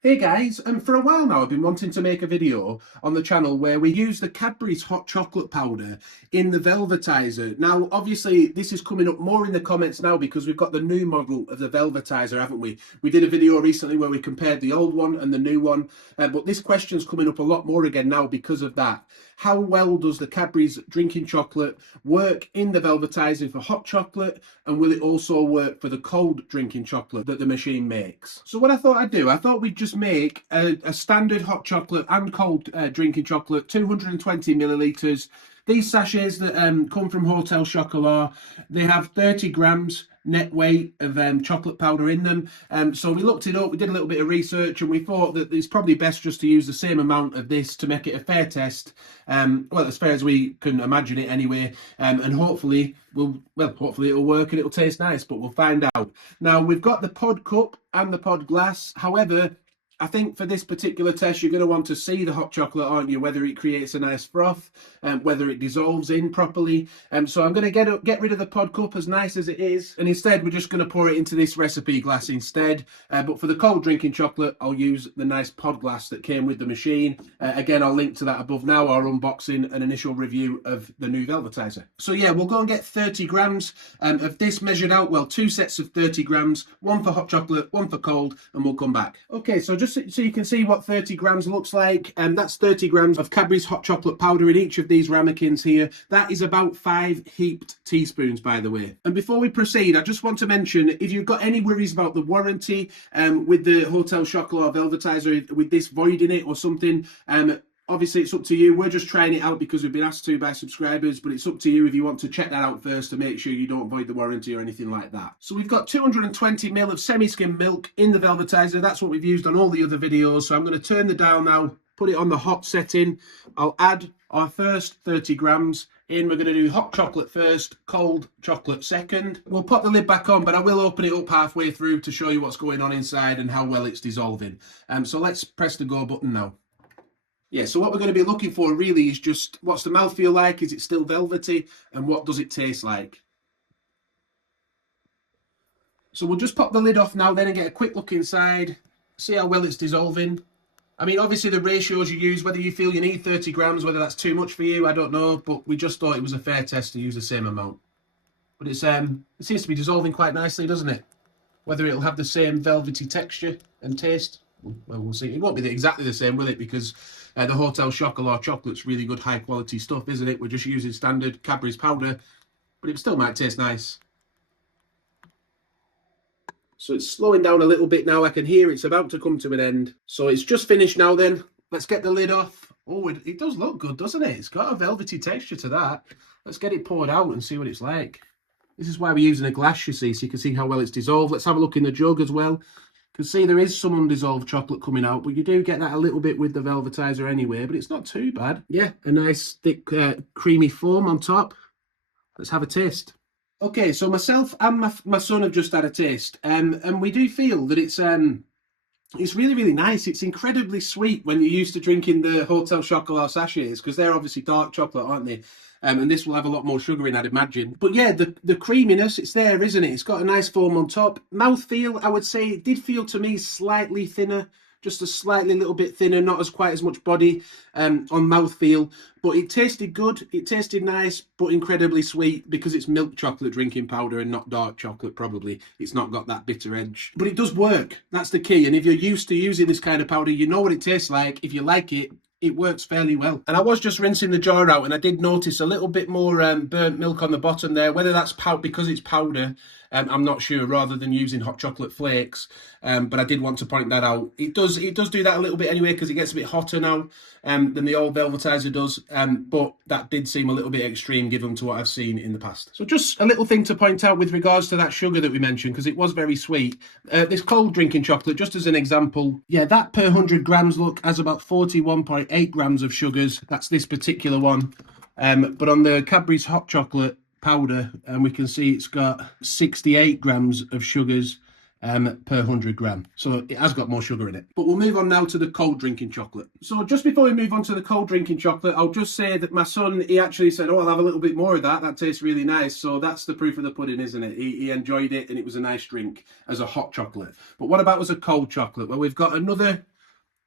Hey guys, for a while now I've been wanting to make a video on the channel where we use the Cadbury's hot chocolate powder in the Velvetiser. Now obviously this is coming up more in the comments now because we've got the new model of the Velvetiser, haven't we? We did a video recently where we compared the old one and the new one, but this question's coming up a lot more again now because of that. How well does the Cadbury's drinking chocolate work in the Velvetiser for hot chocolate, and will it also work for the cold drinking chocolate that the machine makes? So what I thought I'd do, I thought we'd just make a standard hot chocolate and cold drinking chocolate, 220 millilitres. These sachets that come from Hotel Chocolat, they have 30 grams net weight of chocolate powder in them. So we looked it up, we did a little bit of research, and we thought that it's probably best just to use the same amount of this to make it a fair test. Well, as fair as we can imagine it anyway. And hopefully hopefully it'll work and it'll taste nice, but we'll find out. Now we've got the pod cup and the pod glass. However, I think for this particular test, you're going to want to see the hot chocolate, aren't you? Whether it creates a nice froth, whether it dissolves in properly. So I'm going to get rid of the pod cup, as nice as it is, and instead we're just going to pour it into this recipe glass instead. But for the cold drinking chocolate, I'll use the nice pod glass that came with the machine. Again, I'll link to that above now, our unboxing and initial review of the new Velvetiser. So yeah, we'll go and get 30 grams of this measured out. Well, 2 sets of 30 grams, one for hot chocolate, one for cold, and we'll come back. Okay, so just so you can see what 30 grams looks like, and that's 30 grams of Cadbury's hot chocolate powder in each of these ramekins here. That is about 5 heaped teaspoons, by the way. And before we proceed, I just want to mention, if you've got any worries about the warranty with the Hotel Chocolat Velvetiser, with this void in it or something, obviously, it's up to you. We're just trying it out because we've been asked to by subscribers, but it's up to you if you want to check that out first to make sure you don't void the warranty or anything like that. So we've got 220 ml of semi-skim milk in the Velvetiser. That's what we've used on all the other videos. So I'm going to turn the dial now, put it on the hot setting. I'll add our first 30 grams in. We're going to do hot chocolate first, cold chocolate second. We'll pop the lid back on, but I will open it up halfway through to show you what's going on inside and how well it's dissolving. So let's press the go button now. Yeah, so what we're going to be looking for really is just what's the mouthfeel like, is it still velvety, and what does it taste like? So we'll just pop the lid off now then and get a quick look inside, see how well it's dissolving. I mean, obviously the ratios you use, whether you feel you need 30 grams, whether that's too much for you, I don't know, but we just thought it was a fair test to use the same amount. But it seems to be dissolving quite nicely, doesn't it? Whether it'll have the same velvety texture and taste, well, we'll see. It won't be exactly the same, will it? Because the Hotel Chocolat chocolate's really good, high-quality stuff, isn't it? We're just using standard Cadbury's powder, but it still might taste nice. So it's slowing down a little bit now. I can hear it's about to come to an end. So it's just finished now then. Let's get the lid off. Oh, it does look good, doesn't it? It's got a velvety texture to that. Let's get it poured out and see what it's like. This is why we're using a glass, you see, so you can see how well it's dissolved. Let's have a look in the jug as well. You can see there is some undissolved chocolate coming out, but you do get that a little bit with the Velvetiser anyway, but it's not too bad. Yeah, a nice thick creamy foam on top. Let's have a taste. Okay, so myself and my son have just had a taste, and we do feel that it's really, really nice. It's incredibly sweet when you're used to drinking the Hotel Chocolat sachets, because they're obviously dark chocolate, aren't they? And this will have a lot more sugar in, I'd imagine. But yeah, the creaminess, it's there, isn't it? It's got a nice foam on top. Mouthfeel, I would say, it did feel to me slightly thinner, just a slightly little bit thinner, not as quite as much body on mouthfeel. But it tasted good, it tasted nice, but incredibly sweet because it's milk chocolate drinking powder and not dark chocolate, probably. It's not got that bitter edge. But it does work, that's the key. And if you're used to using this kind of powder, you know what it tastes like. If you like it, it works fairly well. And I was just rinsing the jar out and I did notice a little bit more burnt milk on the bottom there. Whether that's because it's powder, I'm not sure, rather than using hot chocolate flakes. But I did want to point that out. It does do that a little bit anyway because it gets a bit hotter now than the old Velvetiser does. But that did seem a little bit extreme given to what I've seen in the past. So just a little thing to point out with regards to that sugar that we mentioned, because it was very sweet. This cold drinking chocolate, just as an example, yeah, that per 100 grams, look, has about 41.8 grams of sugars. That's this particular one. But on the Cadbury's hot chocolate powder, and we can see it's got 68 grams of sugars per 100 gram. So it has got more sugar in it. But we'll move on now to the cold drinking chocolate. So just before we move on to the cold drinking chocolate, I'll just say that my son, he actually said, oh, I'll have a little bit more of that. That tastes really nice. So that's the proof of the pudding, isn't it? He enjoyed it and it was a nice drink as a hot chocolate. But what about as a cold chocolate? Well, we've got another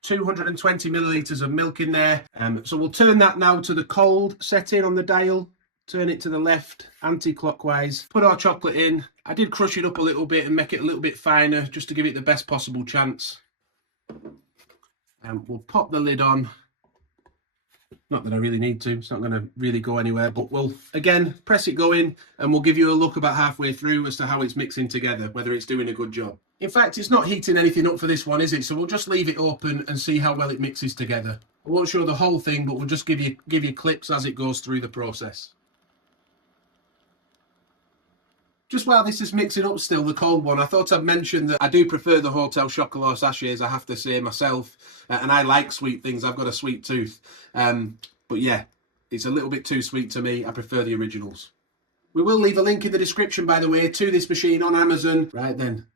220 millilitres of milk in there. So we'll turn that now to the cold setting on the dial. Turn it to the left, anti-clockwise. Put our chocolate in. I did crush it up a little bit and make it a little bit finer just to give it the best possible chance. And we'll pop the lid on. Not that I really need to, it's not going to really go anywhere, but we'll, again, press it going and we'll give you a look about halfway through as to how it's mixing together, whether it's doing a good job. In fact, it's not heating anything up for this one, is it? So we'll just leave it open and see how well it mixes together. I won't show the whole thing, but we'll just give you clips as it goes through the process. Just while this is mixing up still, the cold one, I thought I'd mention that I do prefer the Hotel Chocolat sachets, I have to say myself, and I like sweet things. I've got a sweet tooth. But yeah, it's a little bit too sweet to me. I prefer the originals. We will leave a link in the description, by the way, to this machine on Amazon. Right then.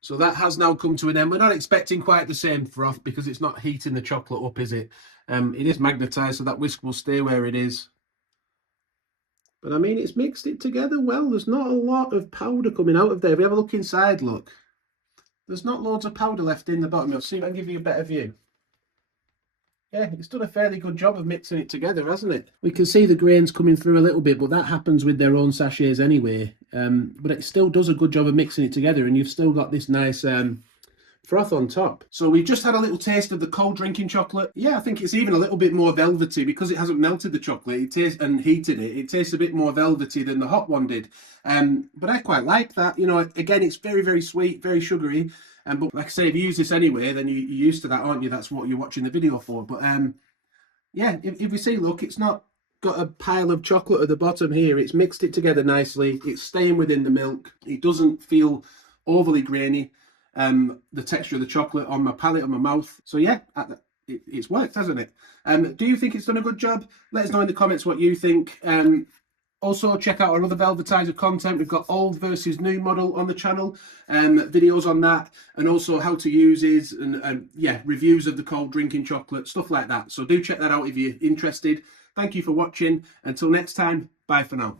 So that has now come to an end. We're not expecting quite the same froth because it's not heating the chocolate up, is it? It is magnetised, so that whisk will stay where it is. But I mean, it's mixed it together well. There's not a lot of powder coming out of there. If we have a look inside, look. There's not loads of powder left in the bottom. I'll see if I can give you a better view. Yeah, it's done a fairly good job of mixing it together, hasn't it? We can see the grains coming through a little bit, but that happens with their own sachets anyway. But it still does a good job of mixing it together, and you've still got this nice froth on top. So we've just had a little taste of the cold drinking chocolate. Yeah, I think it's even a little bit more velvety because it hasn't melted the chocolate. It tastes and heated it. It tastes a bit more velvety than the hot one did. But I quite like that. You know, again, it's very, very sweet, very sugary. But like I say, if you use this anyway, then you're used to that, aren't you? That's what you're watching the video for. But yeah, if we see, look, it's not got a pile of chocolate at the bottom here. It's mixed it together nicely. It's staying within the milk. It doesn't feel overly grainy. The texture of the chocolate on my palate, on my mouth. So yeah, it's worked, hasn't it? Do you think it's done a good job? Let us know in the comments what you think. Also, check out our other Velvetiser content. We've got old versus new model on the channel, videos on that, and also how to use it, and yeah, reviews of the cold drinking chocolate, stuff like that. So do check that out if you're interested. Thank you for watching. Until next time, bye for now.